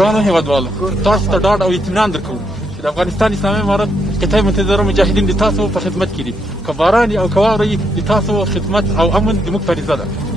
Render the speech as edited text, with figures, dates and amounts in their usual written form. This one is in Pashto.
ګرانو هېوادوالو، تاسو ته ډاډ او اطمینان درکوو چې د افغانستان اسلامي امارت قطعه متحده مجاهدین د تاسو په خدمت کې دي. که باران او که واوره د تاسو خدمت او امن زموږ فریضه ده.